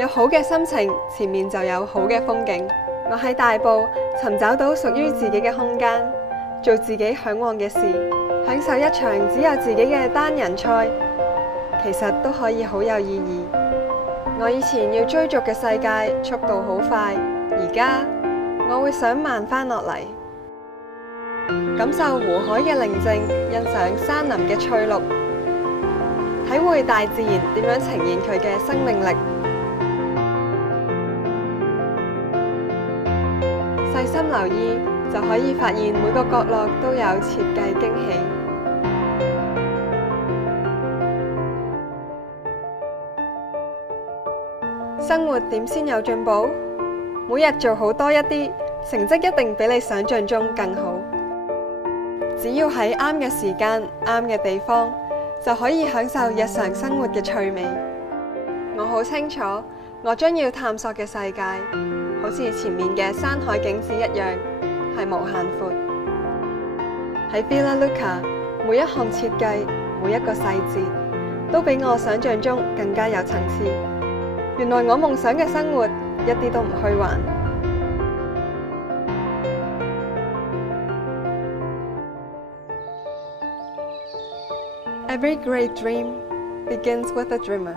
有好嘅心情，前面就有好嘅風景。我喺大埔尋找到屬於自己嘅空間，做自己嚮往嘅事，享受一場只有自己嘅單人賽，其實都可以好有意義。我以前要追逐嘅世界速度好快，而家我會想慢返落嚟，感受湖海嘅寧靜，欣賞山林嘅翠綠，體會大自然點樣呈現佢嘅生命力。細心留意就可以發現每個角落都有設計驚喜。生活點先有進步？每日做好多一啲，成績一定比你想象中更好。只要喺啱嘅時間、啱嘅地方，就可以享受日常生活嘅趣味。我好清楚，我將要探索嘅世界，好似前面嘅山海景致一樣，係無限闊。喺 Villa Lucca， 每一項設計，每一個細節，都比我想象中更加有層次。原來我夢想嘅生活一啲都唔虛幻。Every great dream begins with a dreamer.